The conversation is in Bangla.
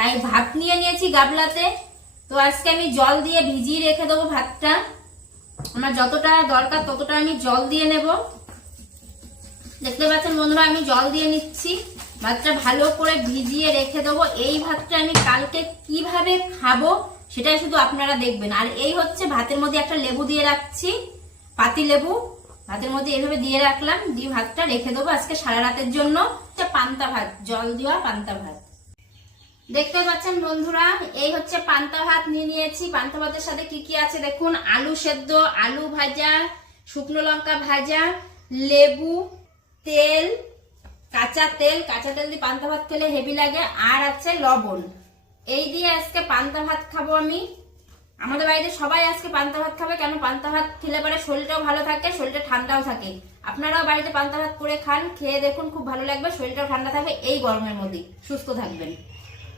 তাই ভাত নিয়ে নিয়েছি গাবলাতে। তো আজকে আমি জল দিয়ে ভিজিয়ে রেখে দেবো ভাতটা। আমার যতটা দরকার ততটা আমি জল দিয়ে নেব। দেখতে পাচ্ছেন বন্ধুরা, আমি জল দিয়ে নিচ্ছি। ভাতটা ভালো করে ভিজিয়ে রেখে দেবো। এই ভাতটা আমি কালকে কিভাবে খাবো সেটাই শুধু আপনারা দেখবেন। আর এই হচ্ছে ভাতের মধ্যে একটা লেবু দিয়ে রাখছি, পাতি লেবু ভাতের মধ্যে এইভাবে দিয়ে রাখলাম, দিয়ে ভাতটা রেখে দেবো আজকে সারা রাতের জন্য। পান্তা ভাত, জল দেওয়া পান্তা ভাত। দেখতে পাচ্ছেন বন্ধুরা, এই হচ্ছে পান্তা ভাত নিয়ে নিয়েছি। পান্তা ভাতের সাথে কি কি আছে দেখুন, আলু সেদ্ধ, আলু ভাজা, শুকনো লঙ্কা ভাজা, লেবু, তেল, কাঁচা তেল দিয়ে পান্তা ভাত খেলে হেভি লাগে, আর আছে লবণ। এই দিয়ে আজকে পান্তা ভাত খাবো আমি। আমাদের বাড়িতে সবাই আজকে পান্তা ভাত খাবে। কেন, পান্তা ভাত খেলে পরে শরীরটাও ভালো থাকে, শরীরটা ঠান্ডাও থাকে। আপনারাও বাড়িতে পান্তা ভাত করে খান, খেয়ে দেখুন, খুব ভালো লাগবে, শরীরটাও ঠান্ডা থাকবে। এই গরমের মধ্যে সুস্থ থাকবেন।